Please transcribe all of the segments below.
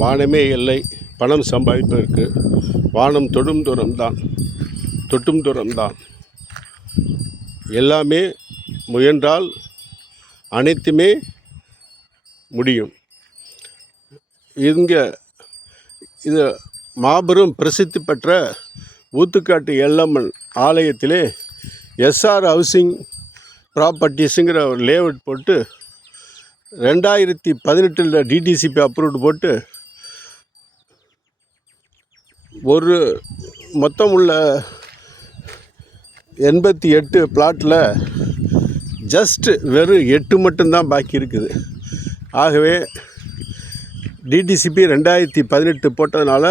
வானமே எல்லை, பணம் சம்பாதிப்பதற்கு வானம் தொடும் தூரம்தான், தொட்டும் தூரம்தான். எல்லாமே முயன்றால் அனைத்துமே முடியும். இங்கே இது மாபெரும் பிரசித்தி பெற்ற ஊத்துக்காட்டு எல்லம்மன் ஆலயத்திலே எஸ்ஆர் ஹவுசிங் ப்ராப்பர்ட்டிஸுங்கிற ஒரு லேஅவுட் போட்டு 2018 டிடிசிபி அப்ரூவ்டு போட்டு ஒரு மொத்தம் உள்ள 88 பிளாட்டில் ஜஸ்ட் வெறும் 8 மட்டும்தான் பாக்கி இருக்குது. ஆகவே டிடிசிபி 2018 போட்டதுனால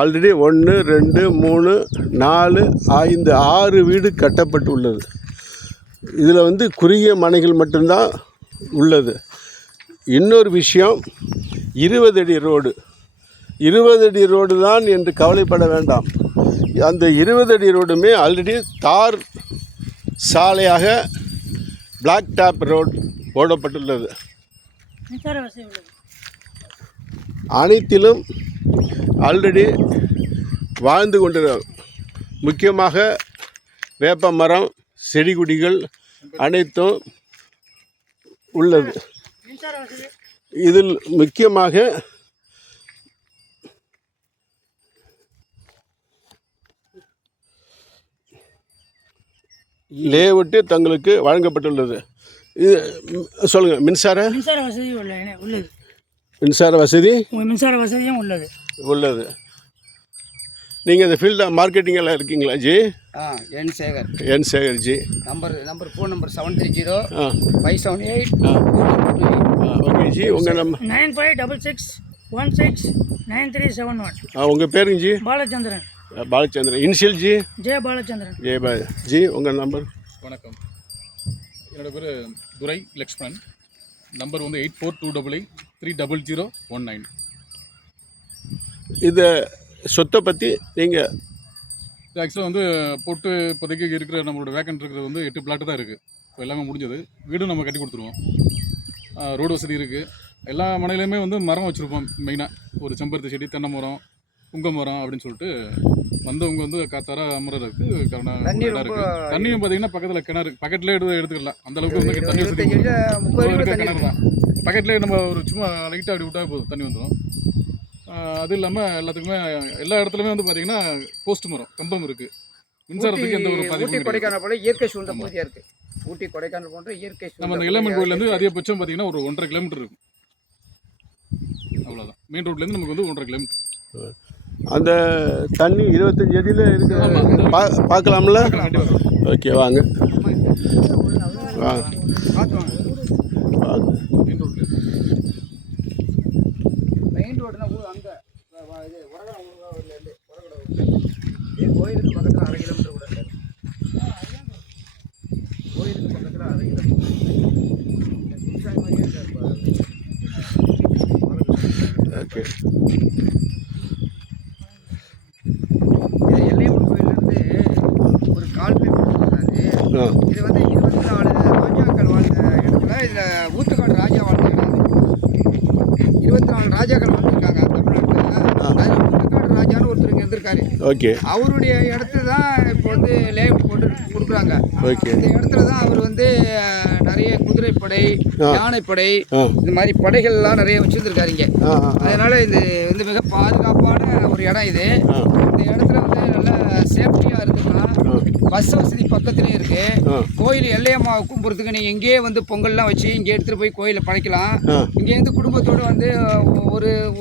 ஆல்ரெடி 1 2 3 4 5 6 வீடு கட்டப்பட்டு உள்ளது. இதில் குறுகிய மனைகள் மட்டும்தான் உள்ளது. இன்னொரு விஷயம், 20 அடி ரோடு, 20 அடி ரோடு தான் என்று கவலைப்பட வேண்டாம். அந்த 20 அடி ரோடுமே ஆல்ரெடி தார் சாலையாக பிளாக் டாப் ரோடு போடப்பட்டுள்ளது. அனைத்திலும் ஆல்ரெடி வாழ்ந்து கொண்டிருக்கிறோம். முக்கியமாக வேப்ப மரம், செடி கொடிகள் அனைத்தும் உள்ளது. இதில் முக்கியமாக லேஅவுட்டு தங்களுக்கு வழங்கப்பட்டுள்ளது. இது சொல்லுங்கள். மின்சார வசதி உள்ளது. மின்சார வசதியும் உள்ளது. நீங்கள் இந்த ஃபீல்டு மார்க்கெட்டிங் எல்லாம் இருக்கீங்களா ஜி? என் Sekar ji. Phone number 730-578. Okay ji. உங்கள் நம்பர் 9566169371. உங்கள் பேருங்க ஜி? பாலச்சந்திரன். Initial G? ஜெய பாலச்சந்திரன். ஜி. உங்கள் நம்பர்? வணக்கம், என்னோட பேர் துரை லக்ஷ்மணன். நம்பர் 8428830019. இதை சொத்தை பற்றி நீங்கள் இது ஆக்சுவலாக போட்டு இப்போதைக்கு இருக்கிற நம்மளோட வேக்கண்ட் இருக்கிறது 8 பிளாட்டு தான் இருக்குது. இப்போ எல்லாமே முடிஞ்சது. வீடும் நம்ம கட்டி கொடுத்துருவோம். ரோடு வசதி இருக்குது. எல்லா மனையிலையுமே மரம் வச்சுருப்போம். மெயினாக ஒரு செம்பருத்தி செடி, தென்னை மரம், புங்க மரம் அப்படின்னு சொல்லிட்டு வந்தவங்க காத்தார அமரருக்கு கரெக்டாக இருக்குது. தண்ணியும் பார்த்தீங்கன்னா பக்கத்தில் கிணறு, பக்கத்துலேயே எடுத்துக்கலாம். அந்தளவுக்கு தண்ணி வசதி இருக்க கிணறு தான். பக்கத்துலேயே நம்ம ஒரு சும்மா லைட்டாக அப்படி விட்டால் போதும், தண்ணி வந்துடும். அது இல்லாமல் எல்லாத்துக்குமே எல்லா இடத்துலையுமே பார்த்தீங்கன்னா போஸ்ட் மரம், கம்பம் இருக்குது. மின்சாரத்துக்கு எந்த ஒரு பாதிப்பும் கொடைக்கானல் போல இயற்கை சூழ்ந்த பகுதியாக இருக்குது. ஊட்டி கொடைக்கானல் போன்ற இயற்கை நம்ம அந்த எல்லம்மன் கோயிலேருந்து அதிகபட்சம் பார்த்தீங்கன்னா ஒரு 1.5 கிலோமீட்டர் இருக்கும். அவ்வளோதான். மெயின் ரோட்லேருந்து நமக்கு 1.5 கிலோமீட்டர். அந்த தண்ணி 25 அடியில் இருக்கு. பார்க்கலாம்ல? ஓகே, வாங்க வாங்க. மெயின் ரோடுனா அங்கே கோயிலுக்கு பக்கத்தில் 1/2 கிலோமீட்டர் கூட இல்லை. கோயிலுக்கு பக்கத்தில் 1/2 கிலோமீட்டர். ஓகே. எல்லையம்மன் கோயிலிருந்து ஒரு கால் போட்டுருக்காரு. இது 24 ராஜாக்கள் வாழ்ந்த இடத்துல, இதில் ஊத்துக்காடு ராஜா வாழ்ந்த இடம். 24 ராஜாக்கள் வாழ்ந்துருக்காங்க தமிழ்நாட்டில். அதில் ஊத்துக்காடு ராஜான்னு ஒருத்தர் இங்கே இருந்திருக்காரு. ஓகே. அவருடைய இடத்துல தான் இப்போ லேஅவுட் போட்டு கொடுக்குறாங்க. ஓகே. இந்த இடத்துல தான் அவர் நிறைய குதிரைப்படை, யானைப்படை, இந்த மாதிரி படைகள்லாம் நிறைய வச்சுருந்துருக்காரு இங்கே. அதனால இது மிக பாதுகாப்பான ஒரு இடம். இது இந்த இடத்துல நல்லா சேஃப்டியாக இருந்துக்கலாம். பஸ் வசதி பக்கத்துலேயே இருக்குது. கோயில் எல்லையம்மா கும்பிட்றதுக்கு நீங்கள் இங்கேயே பொங்கல்லாம் வச்சு இங்கே எடுத்துகிட்டு போய் கோயிலை படைக்கலாம். இங்கேருந்து குடும்பத்தோடு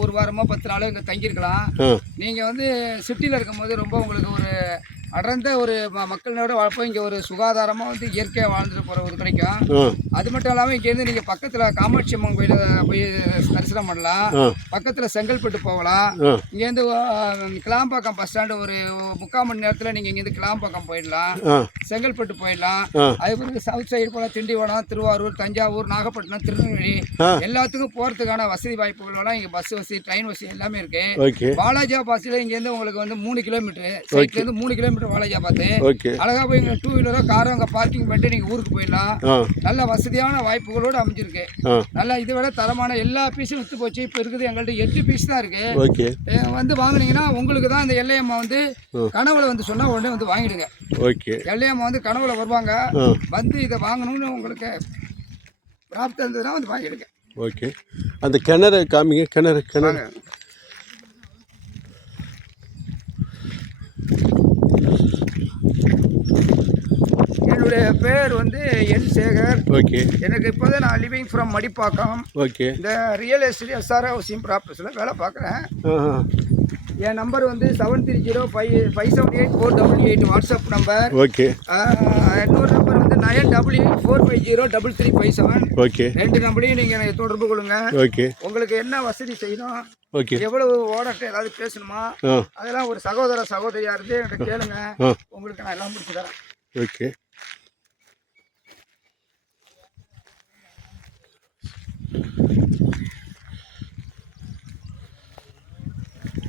ஒரு வாரமோ 10 நாளோ இங்கே தங்கியிருக்கலாம். நீங்கள் சிட்டியில் இருக்கும்போது ரொம்ப உங்களுக்கு ஒரு அடர்ந்த ஒரு மக்களோட வாழ்ப்போம். இங்கே ஒரு சுகாதாரமாக இயற்கையாக வாழ்ந்துட்டு போகிற ஒரு கிடைக்கும். அது மட்டும் இல்லாமல் இங்கேருந்து நீங்கள் பக்கத்தில் காமாட்சி அம்மன் கோயிலை போய் தரிசனம் பண்ணலாம். பக்கத்தில் செங்கல்பட்டு போகலாம். இங்கேருந்து கிளாம்பாக்கம் பஸ் ஸ்டாண்டு ஒரு 3/4 மணி நேரத்தில் நீங்கள் இங்கேருந்து கிளாம்பாக்கம் போயிடலாம், செங்கல்பட்டு போயிடலாம். அது பிறகு சவுத் சைடு போல் திண்டிவனம், திருவாரூர், தஞ்சாவூர், நாகப்பட்டினம், திருநெல்வேலி எல்லாத்துக்கும் போகிறதுக்கான வசதி வாய்ப்புகளெல்லாம் இங்கே பஸ் வசதி, ட்ரெயின் வசதி எல்லாமே இருக்குது. பாலாஜா பாஸில் இங்கேருந்து உங்களுக்கு 3 கிலோமீட்டரு, சைட்லேருந்து 3 கிலோமீட்டர் கிலோமீட்டர் வாழையா பார்த்து ஓகே. அழகாக போய் இங்கே 2 வீலரோ காரோ அங்கே பார்க்கிங் பண்ணிட்டு நீங்கள் ஊருக்கு போயிடலாம். ஆ நல்ல வசதியான வாய்ப்புகளோடு அமைஞ்சிருக்கு. ஆ நல்லா இதை விட தரமான எல்லா பீஸும் விற்று போச்சு. இப்போ இருக்குது எங்கள்கிட்ட 8 பீஸ் தான் இருக்குது. ஓகே. வந்து வாங்கினீங்கன்னா உங்களுக்கு தான் இந்த எல்லையம்மா வந்து கனவுல வந்து சொன்னால் உடனே வந்து வாங்கிடுங்க. ஓகே. எல்லையம்மா வந்து கனவுல வருவாங்க. ஆ வந்து இதை வாங்கணும்னு உங்களுக்கு பிராப்தம் இருந்ததுன்னா வந்து வாங்கிடுங்க. ஓகே. அந்த கிணறு காமிங்க. கிணறு வாங்க. என்னுடைய பேர் வந்து என் சேகர். ஓகே. எனக்கு இப்போதான் நான் லிவிங் ஃப்ரம் மடிப்பாக்கம். ஓகே. இந்த ரியல் எஸ்டேட் எஸ்ஆர் ஹவுசிங் ப்ராப்பர்ட்டிஸில் வேலை பார்க்குறேன். என் நம்பர் வந்து 7305578488 வாட்ஸ்அப் நம்பர். ஓகே. இன்னொரு நம்பர் வந்து 9884503357. ஓகே. 2 நம்பரையும் நீங்கள் எனக்கு தொடர்பு கொள்ளுங்க. ஓகே. உங்களுக்கு என்ன வசதி செய்யணும், ஓகே. எவ்வளவு ஓனர்கிட்ட ஏதாவது பேசணுமா, அதெல்லாம் ஒரு சகோதர சகோதரியாக இருந்து என்கிட்ட கேளுங்க. உங்களுக்கு நான் எல்லாம் முடிச்சு தரேன். Okay.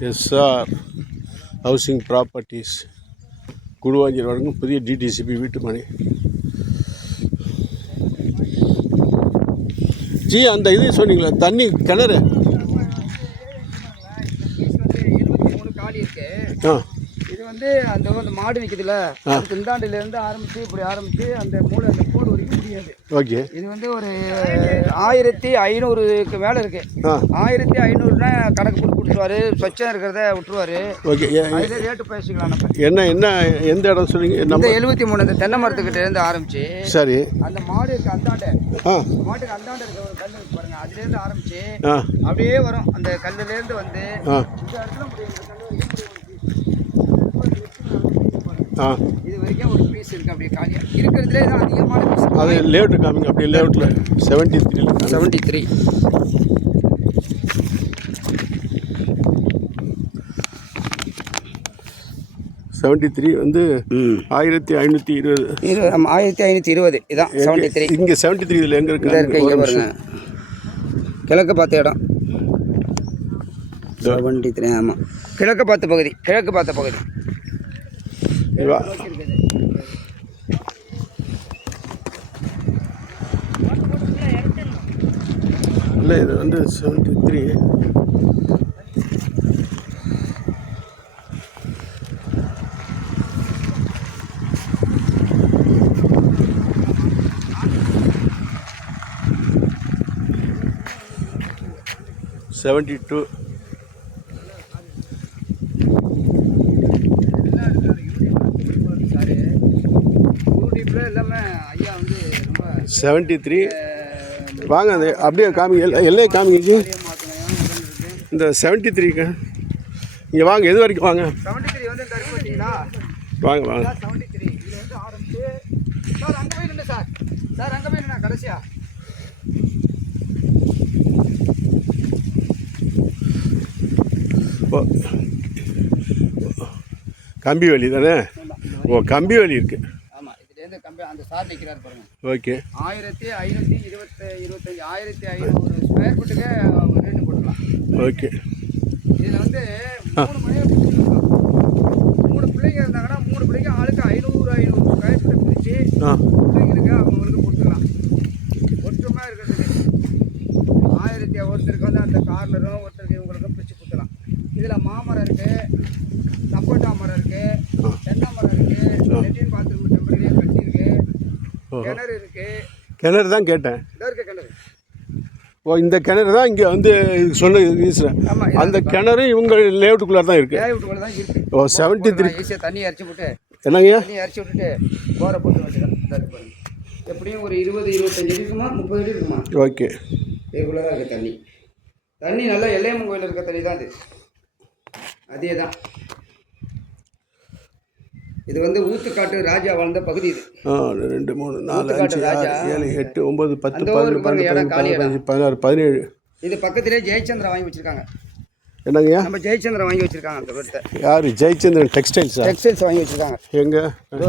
SR housing properties Guduvancheri வழங்கும் புதிய டிடிசிபி வீட்டு மனை. ஜி அந்த இது சொன்னீங்களா தண்ணி கிணறு? இந்த பீஸ் வந்து 73 காலி இருக்கு. இது வந்து அந்த மாடு நிற்குதுல்ல, அதுக்கு இந்தாண்டிலேருந்து ஆரம்பித்து இப்படி ஆரம்பித்து அந்த மூளை அந்த கோடு வரைக்கும் முடியாது. ஓகே. இது வந்து ஒரு 1500க்கு மேலே இருக்குது. 1500னா கணக்கு போட்டு கொடுத்துருவாரு. சொச்சம் இருக்கிறத விட்டுருவாரு. ஓகே. அதில் ரேட்டு பேசிக்கலாம் நம்ம. என்ன எந்த இடம் சொன்னீங்க? இந்த 73 இந்த தென்னை மரத்துக்கிட்டேருந்து ஆரம்பிச்சு சரி அந்த மாடு இருக்கு அந்தாண்ட, மாட்டுக்கு அந்தாண்ட இருக்க ஒரு கல் இருக்கு பாருங்க, அதுலேருந்து ஆரம்பிச்சு அப்படியே வரும். அந்த கல்லுலேருந்து வந்து இந்த இடத்துல முடியும். இது வரைக்கும் ஒரு பீஸ் இருக்கு அப்படியே காலியா இருக்கிறதுலே தான் அதிகமான பீஸ். அது லேஅவுட் காமிங்க. அப்படியே லேஅவுட்ல 73 73 வந்து 1520. 1520 இதான் 73. இங்கே 73 இதில் எங்கே இருக்கு? இங்கே பாருங்க, கிழக்கு பார்த்த இடம் 73. ஆமாம், கிழக்கு பார்த்த பகுதி. இல்லை இது வந்து 73. எல்லாமே ஐயா வந்து ரொம்ப 73 வாங்க. அந்த அப்படியே காமிங்க. எல்லையே காமிங்க ஜி. இந்த 73க்கு இங்கே வாங்க. எது வரைக்கும் வாங்க. 73 வந்து இந்த இருக்கு பார்த்தீங்களா? வாங்க 73 இது வந்து ஆரம்பிச்சு சார் அங்கே போய் நின்று சார் அங்கே போய் நின்று கடைசியா கம்பி வலி தானே? கம்பி வலி இருக்கு. ஆமாம், இதுலேருந்து கம்பி அந்த சார் நிற்கிறார் பாருங்க. ஓகே. 1525 1500 ஸ்கொயர் ஃபீட்டுக்கு ரேட்டு போட்டுக்கலாம். ஓகே. இதில் வந்து 3 மணியை 3 பிள்ளைங்க இருந்தாங்கன்னா 3 பிள்ளைங்க ஆளுக்கு 500 ஸ்கொயர் ஃபீட்டை பிரித்து பிள்ளைங்களுக்கு அவங்களுக்கு கொடுத்துக்கலாம். ஒற்றுமையாக இருக்கிறதுக்கு 1000 ஒருத்தருக்கு வந்து அந்த கார்னரும் ஒருத்தருக்கு இவங்களுக்கும் பிரித்து கொடுத்துலாம். இதில் மாமரம் இருக்குது, சப்போட்டா மரம் இருக்குது, தென்னை மரம் இருக்குது, லெட்டின் பாத்ரூம் டெம்பரரியாக கட்டியிருக்கு, கிணறு இருக்குது. கிணறு தான் கேட்டேன். இதாக இருக்க கிணறு. இந்த கிணறு தான் இங்கே வந்து சொன்ன அந்த கிணறு இவங்க லேஅவுட்டுக்குள்ளே தான் இருக்குது. லேஅவுட்டுக்குள்ளே தான் இருக்குது. 73 ஈஸியாக தண்ணி அரைச்சி விட்டு என்னங்கய்யா? தண்ணி அரைச்சி விட்டுட்டு போரை போட்டு வச்சுக்கலாம். எப்படியும் ஒரு 20-25 அடி இருக்குமா, 30 அடி இருக்குமா? ஓகே. ரெகுலராக இருக்குது தண்ணி. தண்ணி நல்லா எல்லையம்மன் கோயில் இருக்க தண்ணி தான் இது. அதே தான். இது வந்து ஊத்துக்காட்டு ராஜா வாழ்ந்த பகுதி. இது 2 3 4 5 6 7 8 9 10 11 12 15 17. இது பக்கத்திலே ஜெயச்சந்திரன் வாங்கி வச்சிருக்காங்க. என்னங்கய்யா? நம்ம ஜெயச்சந்திரன் வாங்கி வச்சிருக்காங்க. அந்த வீட்டை யார்? ஜெயச்சந்திரன் டெக்ஸ்டைல்ஸ் வாங்கி வச்சிருக்காங்க. எங்க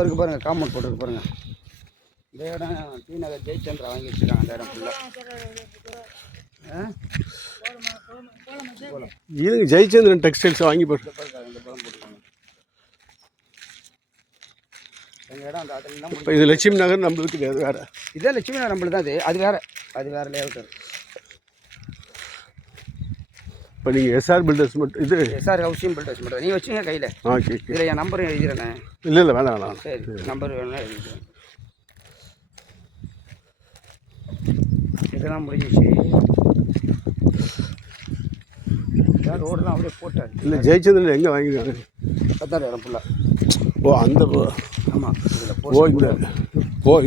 இருக்கு பாருங்க, காம்பவுண்ட் போட்டுருக்கு பாருங்க. இந்த இடம் டி நகர் ஜெயச்சந்திரன் வாங்கி வச்சிருக்காங்க. அந்த இடம் ஃபுல்லாக ஜெயச்சந்திரன் டெக்ஸ்டைல்ஸ் வாங்கி போட்டு எங்கள் இடம் அந்த அதில் தான். இப்போ இது லட்சுமி நகர் நம்மளுக்கு அது வேறு. இதே லட்சுமி நகர் நம்மளுக்கு தான். அது வேறு லேஅவுட். இப்போ நீங்கள் எஸ்ஆர் பில்டர்ஸ் மட்டும் இது எஸ்ஆர் ஹவுசிங் பில்டர்ஸ் மட்டும் நீங்கள் வச்சுங்க கையில். ஓகே. இதில் என் நம்பரும் எழுதிடுறேண்ணே. இல்லை வேணாம். சரி, நம்பர் வேணா எழுதிக்கிறேன். இதெல்லாம் முடிஞ்சிச்சு. ரோடெலாம் அப்படியே போட்டார். இல்லை ஜெயச்சந்திரன் எங்கே வாங்கிருக்காங்க? பத்தாறு இடம் ஃபுல்லாக. ஓ அந்த ஆமாம் இதில்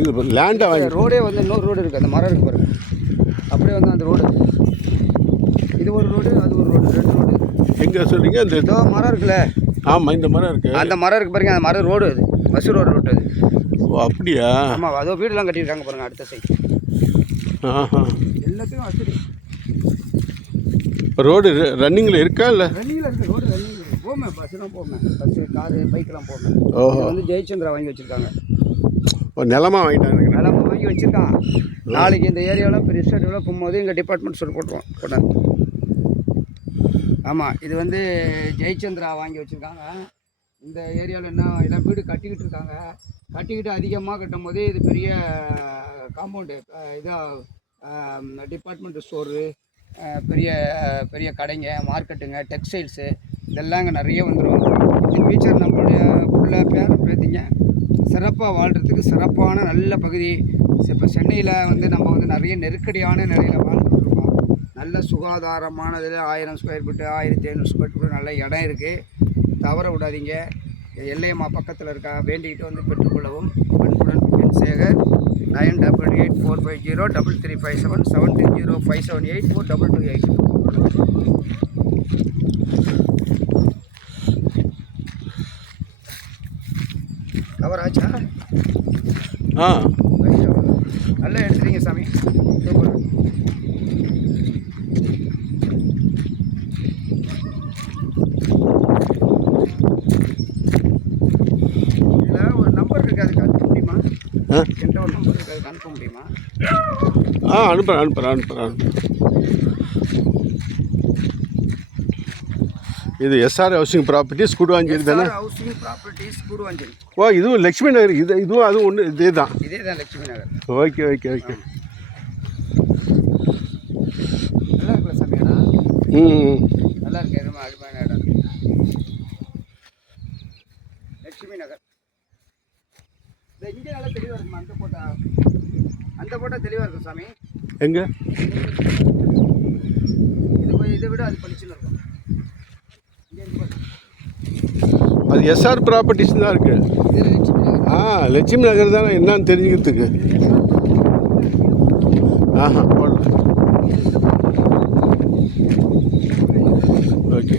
இது லேண்டாக வாங்கி. ரோடே வந்து இன்னொரு ரோடு இருக்குது, அந்த மரம் இருக்குது பாருங்க. அப்படியே வந்து அந்த ரோடு, இது ஒரு ரோடு, அது ஒரு ரோடு, 2 ரோடு. எங்கே சொல்கிறீங்க? அந்த இதோ மரம் இருக்குல்ல. ஆமாம் இந்த மரம் இருக்குது. அந்த மரம் இருக்குது பாருங்க, அந்த மரம் ரோடு, அது பஸ் ரோடு அது. ஓ அப்படியா? ஆமாம், அதோ வீடுலாம் கட்டியிருக்காங்க பாருங்க அடுத்த சைடு. எல்லாத்துக்கும் வசதி. ரோடு ரன்னிங்கில் இருக்கா இல்லை? ரன்னிங்கில் இருக்குது, ரோடு ரன்னிங் இருக்குது. போமே பஸ்ஸுலாம் போமே, பஸ்ஸு காரு பைக்கெலாம் போமே. ஓஹோ. வந்து ஜெயச்சந்திரா வாங்கி வச்சுருக்காங்க. நிலமாக வாங்கிட்டாங்க. நிலமா வாங்கி வச்சுருக்கான். நாளைக்கு இந்த ஏரியாவில் பெரிய எஸ்டேட் டெவலப் போகும்போது எங்கள் டிபார்ட்மெண்ட் சொல்லி போட்டுருவோம். ஆமாம், இது வந்து ஜெயச்சந்திரா வாங்கி வச்சுருக்காங்க. இந்த ஏரியாவில் என்ன எல்லாம் வீடு கட்டிக்கிட்டு இருக்காங்க. கட்டிக்கிட்டு அதிகமாக கட்டும் போது இது பெரிய காம்பவுண்டு, இதாக டிபார்ட்மெண்ட் ஸ்டோரு, பெரிய பெரிய கடைங்க, மார்க்கெட்டுங்க, டெக்ஸ்டைல்ஸு இதெல்லாம் இங்கே நிறைய வந்துடும். இந்த ஃபியூச்சர் நம்மளுடைய உள்ள பேர பேத்திங்க சிறப்பாக வாழ்கிறதுக்கு சிறப்பான நல்ல பகுதி. இப்போ சென்னையில் வந்து நம்ம வந்து நிறைய நெருக்கடியான நிலையில் வாழ்ந்துட்டுருக்கோம். நல்ல சுகாதாரமானதில் 1000 ஸ்கொயர் ஃபீட்டு 1500 ஸ்கொயர் ஃபீட்டு நல்ல இடம் இருக்குது. தவற விடாதீங்க. எல்லையம்மா பக்கத்தில் இருக்கா, வேண்டிக்கிட்டு வந்து பெற்றுக்கொள்ளவும். அன்புடன் என் சேகர். 9884503357 7305784228. கவர் ஆச்சா? நல்லா எடுத்துறீங்க சாமி. இதில் ஒரு நம்பர் இருக்குது, அதுக்கு அனுப்ப முடியுமா? என்கிட்ட ஒரு நம்பர் இருக்குது, அதுக்கு அனுப்ப முடியுமா? அனுப்புகிறேன். இது எஸ்ஆர் ஹவுசிங் ப்ராப்பர்ட்டிஸ் கூடுவாஞ்சேரி தானே? Housing properties Guduvancheri. ஓ இதுவும் லட்சுமி நகர். இதுவும் அதுவும் ஒன்று இதே தான் லட்சுமி நகர். ஓகே. நல்லா இருக்குல்ல சாமி இடம்? நல்லா இருக்கு, ரொம்ப அருமையான இடம். லட்சுமி நகர். இங்கே நல்லா தெளிவாக இருக்குமா? அந்த போட்டா தெளிவாக இருக்கும் சாமி. எங்கே? இதை விட அது பளிச்சுன்னு இருக்கும். அது எஸ்ஆர் ப்ராப்பர்ட்டிஸ் தான் இருக்கு. லட்சுமி நகர் தானே என்னன்னு தெரிஞ்சுக்கிறதுக்கு. போடல. ஓகே.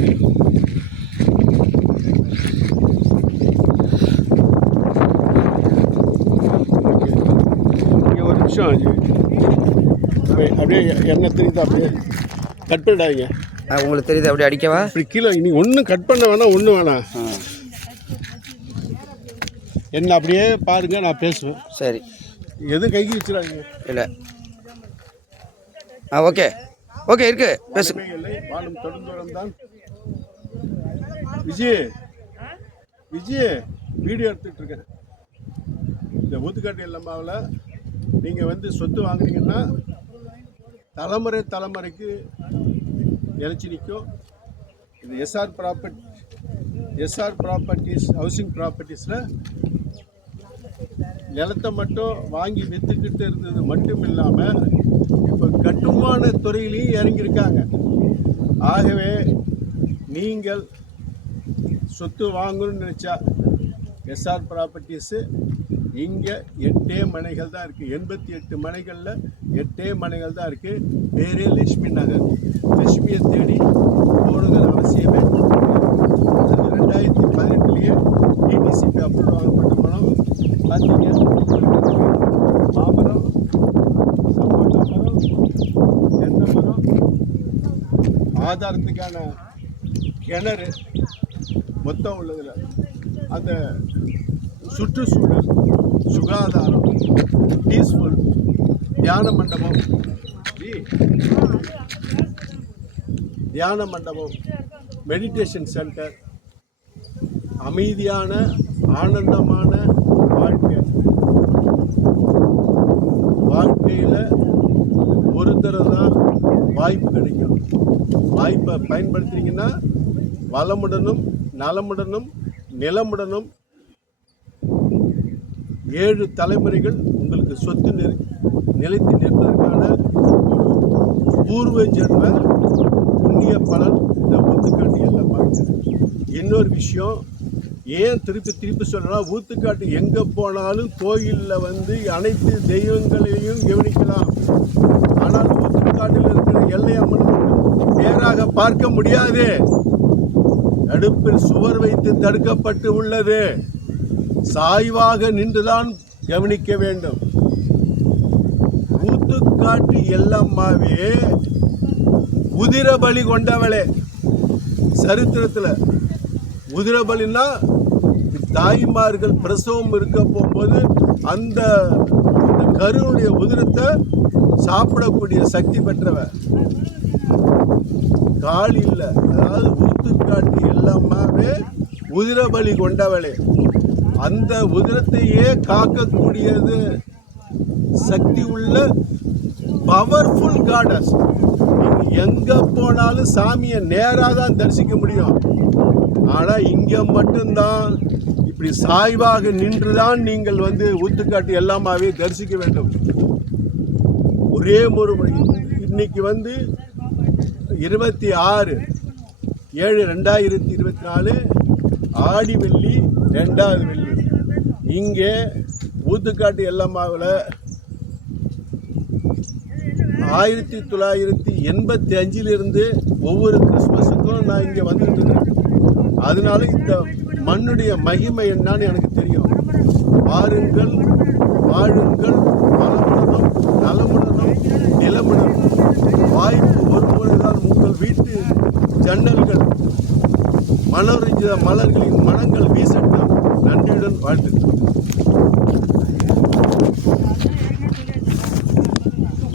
இங்கே ஒரு நிமிஷம் அப்படியே எண்ணெய் தெரியுதா? அப்படியே கட் பண்ணிடாதீங்க. உங்களுக்கு தெரியுது, அப்படியே அடிக்கவா? இப்படி கீழே நீ ஒன்றும் கட் பண்ண வேணாம், ஒன்றும் வேணாம். என்ன அப்படியே பாருங்க, நான் பேசுவேன். சரி, எதுவும் கைக்கு வச்சுடாதீங்க. இல்லை. ஓகே இருக்கு, பேசுங்க. வாழும் தொடுந்தூரம் தான். விஜய் வீடியோ எடுத்துட்டு இருக்கேன். இந்த ஊத்துக்காட்டு எல்லம்மாவில் நீங்கள் வந்து சொத்து வாங்குறீங்கன்னா தலைமுறைக்கு நிலச்சி நிற்கும். இந்த எஸ்ஆர் ப்ராப்பர்ட்டிஸ் ஹவுசிங் ப்ராப்பர்ட்டிஸில் நிலத்தை மட்டும் வாங்கி விற்றுக்கிட்டு இருந்தது மட்டும் இல்லாமல் இப்போ கட்டுமான துறையிலையும் இறங்கியிருக்காங்க. ஆகவே நீங்கள் சொத்து வாங்கணும்னு நினச்சா எஸ்ஆர் ப்ராப்பர்ட்டிஸு இங்கே 8 மனைகள் தான் இருக்குது. 88 மனைகளில் 8 மனைகள் தான் இருக்குது. பேரே லட்சுமி நகர். லட்சுமியை தேடி போகணுங்கிற அவசியமே. அது 2018 டிடிசிபி அப்ரூவல் வாங்கப்பட்ட மனம் பார்த்தீங்க. மாமரம், சப்போட்டா மரம், தென்னை மரம், ஆதாரத்துக்கான கிணறு மொத்தம் உள்ளதில் அந்த சுற்றுச்சூழல், சுகாதாரம், பீஸ்ஃபுல், தியான மண்டபம், மெடிடேஷன் சென்டர், அமைதியான ஆனந்தமான வாழ்க்கை. வாழ்க்கையில் ஒரு தடவை தான் வாய்ப்பு கிடைக்கும். வாய்ப்பை பயன்படுத்துனீங்கன்னா வளமுடனும் நலமுடனும் நிலமுடனும் 7 தலைமுறைகள் உங்களுக்கு சொத்து நிலைத்து நிற்பதற்கான பூர்வ ஜென்ம புண்ணிய பலன் இந்த ஊத்துக்காட்டு எல்லாம் பார்க்குது. இன்னொரு விஷயம், ஏன் திருப்பி சொல்லலாம், ஊத்துக்காட்டு எங்கே போனாலும் கோயிலில் வந்து அனைத்து தெய்வங்களையும் கவனிக்கலாம். ஆனால் ஊத்துக்காட்டில் இருக்கிற எல்லையம்மன் நேராக பார்க்க முடியாது. தடுப்பில் சுவர் வைத்து தடுக்கப்பட்டு உள்ளது. சாய்வாக நின்றுதான் கவனிக்க வேண்டும். ஊத்துக்காட்டு எல்லம்மாவே உதிரபலி கொண்டவளே. சரித்திரத்தில் உதிரபலின்னா தாய்மார்கள் பிரசவம் இருக்க போகும்போது அந்த கருவுடைய உதிரத்தை சாப்பிடக்கூடிய சக்தி பெற்றவ. காளி இல்லை, அதாவது ஊத்துக்காட்டு எல்லாமே உதிரபலி கொண்டவளே. அந்த உதிரத்தையே காக்கக்கூடியது சக்தி உள்ள பவர்ஃபுல் காடஸ். எங்க போனாலும் சாமியை நேராக தான் தரிசிக்க முடியும். ஆனால் இங்கே மட்டும்தான் இப்படி சாய்வாக நின்றுதான் நீங்கள் வந்து ஊத்துக்காட்டு எல்லாமாவே தரிசிக்க வேண்டும். ஒரே ஒரு இன்னைக்கு வந்து 26/7/2024 ஆடி வெள்ளி 2வது வெள்ளி. இங்கே ஊத்துக்காட்டு எல்லம்மாவில் 1985 ஒவ்வொரு கிறிஸ்மஸுக்கும் நான் இங்கே வந்துட்டு இருக்கேன். அதனால இந்த மண்ணுடைய மகிமை என்னன்னு எனக்கு தெரியும். வாருங்கள், வாழுங்கள், வளமுடனும் நலமுடனும் நிலமுடனும். வாய்ப்பு ஒரு முறைதான் உங்கள் வீட்டு ஜன்னல்கள் மலர்களின் மனங்கள் வீசட்டும். நன்றியுடன் வாழ்த்துக்கள்.